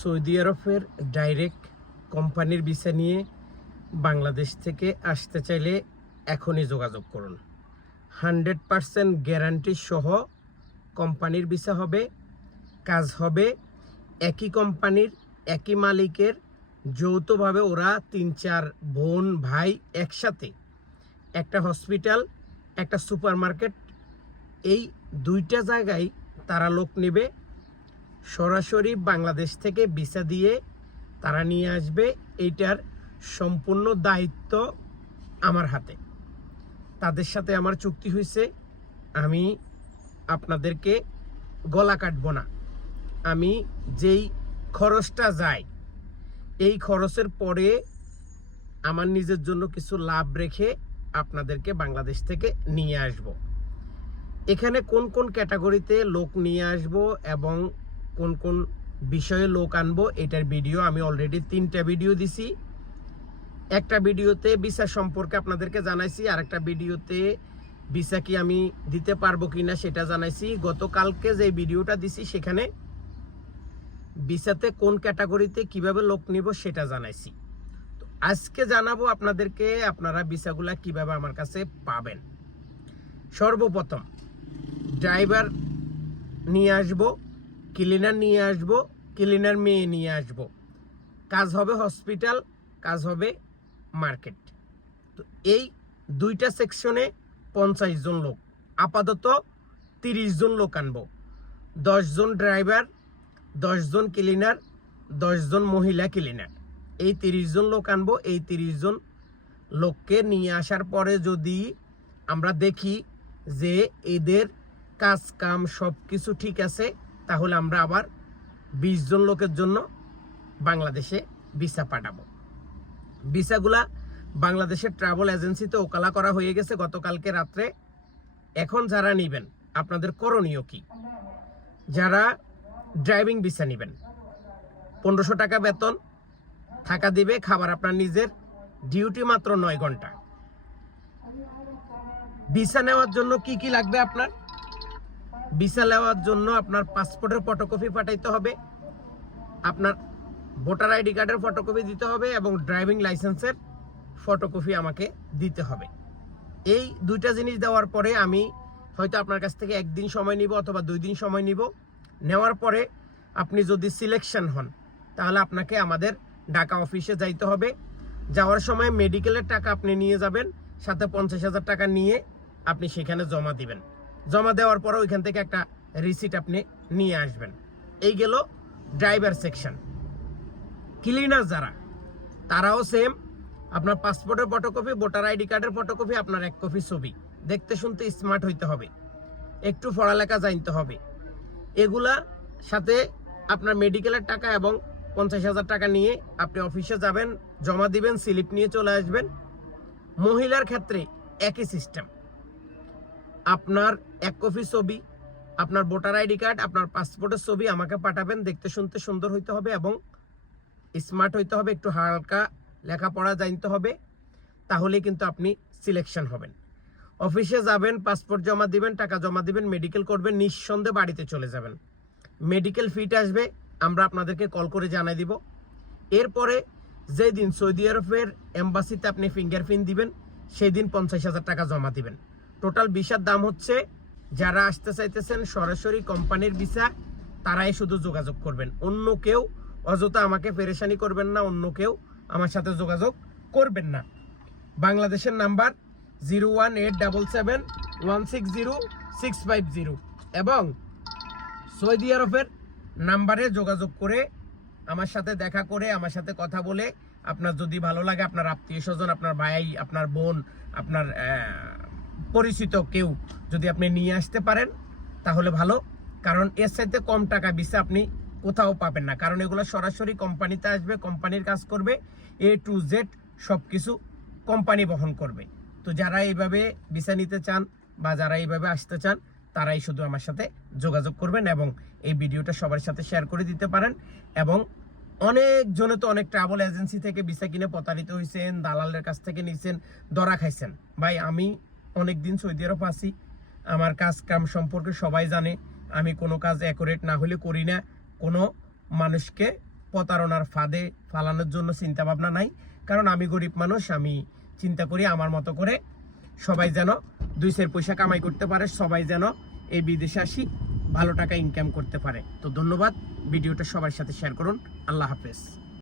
Saudi আরবের direct কোম্পানির visa নিয়ে বাংলাদেশ থেকে আসতে চাইলে এখনই যোগাযোগ করুন। 100% গ্যারান্টি সহ কোম্পানির ভিসা হবে, কাজ হবে একই কোম্পানির একই মালিকের, যৌথভাবে ওরা 3-4 বোন ভাই একসাথে একটা হসপিটাল, একটা সুপারমার্কেট, এই দুইটা জায়গায় তারা লোক নেবে। সরাসরি বাংলাদেশ থেকে ভিসা দিয়ে তারা নিয়ে আসবে। এইটার সম্পূর্ণ দায়িত্ব আমার হাতে। তাদের সাথে আমার চুক্তি হয়েছে, আমি আপনাদেরকে গলা কাটব না। আমি যেই খরচটা যায় এই খরচের পরে আমার নিজের জন্য কিছু লাভ রেখে আপনাদেরকে বাংলাদেশ থেকে নিয়ে আসব। এখানে কোন কোন ক্যাটাগরিতে লোক নিয়ে আসব এবং কোন কোন বিষয়ে লোক আনবো এটার ভিডিও আমি অলরেডি 3টা ভিডিও দিছি। একটা ভিডিওতে ভিসা সম্পর্কে আপনাদেরকে জানাইছি, আর একটা ভিডিওতে ভিসা কি আমি দিতে পারবো কিনা সেটা জানাইছি। গতকালকে যে ভিডিওটা দিছি সেখানে ভিসাতে কোন ক্যাটাগরিতে কিভাবে লোক নিব সেটা জানাইছি। তো আজকে জানাবো আপনাদেরকে আপনারা ভিসাগুলা কিভাবে আমার কাছে পাবেন। সর্বপ্রথম ড্রাইভার নিয়ে আসবো, ক্লিনার নিয়ে আসবো, ক্লিনার মেয়ে নিয়ে আসবো। কাজ হবে হসপিটাল, কাজ হবে মার্কেট। তো এই দুইটা সেকশনে 50 জন লোক, আপাতত 30 জন লোক আনবো। 10 জন ড্রাইভার, 10 জন ক্লিনার, 10 জন মহিলা ক্লিনার, এই 30 জন লোক আনবো। এই 30 জন লোককে নিয়ে আসার পরে যদি আমরা দেখি যে এদের কাজ কাম সব কিছু ঠিক আছে, তাহলে আমরা আবার 20 জন লোকের জন্য বাংলাদেশে ভিসা পাঠাবো। ভিসাগুলা বাংলাদেশের ট্রাভেল এজেন্সিতে ওকালা করা হয়ে গেছে গতকালকে রাত্রে। এখন যারা নেবেন আপনাদের করণীয় কি? যারা ড্রাইভিং ভিসা নেবেন 1500 টাকা বেতন, থাকা দিবে, খাবার আপনার নিজের, ডিউটি মাত্র 9 ঘন্টা। ভিসা নেওয়ার জন্য কি কি লাগবে? আপনার ভিসা নেওয়ার জন্য আপনার পাসপোর্টের ফটোকপি পাঠাইতে হবে, আপনার ভোটার আইডি কার্ডের ফটোকপি দিতে হবে এবং ড্রাইভিং লাইসেন্সের ফটোকপি আমাকে দিতে হবে। এই দুইটা জিনিস দেওয়ার পরে আমি হয়তো আপনার কাছ থেকে 1 দিন সময় নিব অথবা 2 দিন সময় নিব। নেওয়ার পরে আপনি যদি সিলেকশন হন তাহলে আপনাকে আমাদের ঢাকা অফিসে যাইতে হবে। যাওয়ার সময় মেডিকেলের টাকা আপনি নিয়ে যাবেন, সাথে 50,000 টাকা নিয়ে আপনি সেখানে জমা দিবেন। জমা দেওয়ার পরে ওইখান থেকে একটা রিসিট আপনি নিয়ে আসবেন। এই গেল ড্রাইভার সেকশন। ক্লিনার যারা, তারাও সেম, আপনার পাসপোর্টের ফটোকপি, ভোটার আইডি কার্ডের ফটোকপি, আপনার 1 কপি ছবি, দেখতে শুনতে স্মার্ট হইতে হবে, একটু পড়ালেখা জানতে হবে। এগুলা সাথে আপনার মেডিকেলের টাকা এবং 50,000 টাকা নিয়ে আপনি অফিসে যাবেন, জমা দিবেন, স্লিপ নিয়ে চলে আসবেন। মহিলার ক্ষেত্রে একই সিস্টেম, আপনার 1 কপি ছবি, আপনার ভোটার আইডি কার্ড, আপনার পাসপোর্টের ছবি আমাকে পাঠাবেন। দেখতে শুনতে সুন্দর হইতে হবে এবং স্মার্ট হইতে হবে, একটু হালকা লেখাপড়া জানতে হবে, তাহলে কিন্তু আপনি সিলেকশন হবেন। অফিসে যাবেন, পাসপোর্ট জমা দিবেন, টাকা জমা দিবেন, মেডিকেল করবেন, নিঃসন্দেহে বাড়িতে চলে যাবেন। মেডিকেল ফিট আসবে, আমরা আপনাদেরকে কল করে জানাই দিব। এরপরে যেই দিন সৌদি আরবের এম্বাসিতে আপনি ফিঙ্গারপ্রিন্ট দিবেন সেই দিন 50,000 টাকা জমা দিবেন। টোটাল ভিসার দাম হচ্ছে, যারা আসতে চাইতেছেন সরাসরি কোম্পানির ভিসা তারাই শুধু যোগাযোগ করবেন। অন্য কেউ অযথা আমাকে পেরেশানি করবেন না, অন্য কেউ আমার সাথে যোগাযোগ করবেন না। বাংলাদেশের নাম্বার 01877160650 এবং সৌদি আরবের নাম্বারে যোগাযোগ করে আমার সাথে দেখা করে আমার সাথে কথা বলে, আপনার যদি ভালো লাগে, আপনার আত্মীয় স্বজন, আপনার ভাই, আপনার বোন, আপনার পরিচিত কেউ যদি আপনি নিয়ে আসতে পারেন তাহলে ভালো। কারণ এর সাথে কম টাকা ভিসা আপনি কোথাও পাবেন না, কারণ এগুলো সরাসরি কোম্পানিতে আসবে, কোম্পানির কাজ করবে, A to Z সব কিছু কোম্পানি বহন করবে। তো যারা এইভাবে ভিসা নিতে চান বা যারা এইভাবে আসতে চান তারাই শুধু আমার সাথে যোগাযোগ করবেন এবং এই ভিডিওটা সবার সাথে শেয়ার করে দিতে পারেন। এবং অনেকজনে তো অনেক ট্রাভেল এজেন্সি থেকে ভিসা কিনে প্রতারিত হয়েছেন, দালালের কাছ থেকে নিয়েছেন, ধরা খাইছেন। ভাই, আমি অনেকদিন সৌদি আরব আছি, আমার কাজ কাম সম্পর্কে সবাই জানে। আমি কোনো কাজ অ্যাকুরেট না হলে করি না, কোনো মানুষকে প্রতারণার ফাঁদে ফালানোর জন্য চিন্তা ভাবনা নাই। কারণ আমি গরিব মানুষ, আমি চিন্তা করি আমার মতো করে সবাই যেন 2 পয়সা কামাই করতে পারে, সবাই যেন এই বিদেশে আসি ভালো টাকা ইনকাম করতে পারে। তো ধন্যবাদ, ভিডিওটা সবার সাথে শেয়ার করুন। আল্লাহ হাফেজ।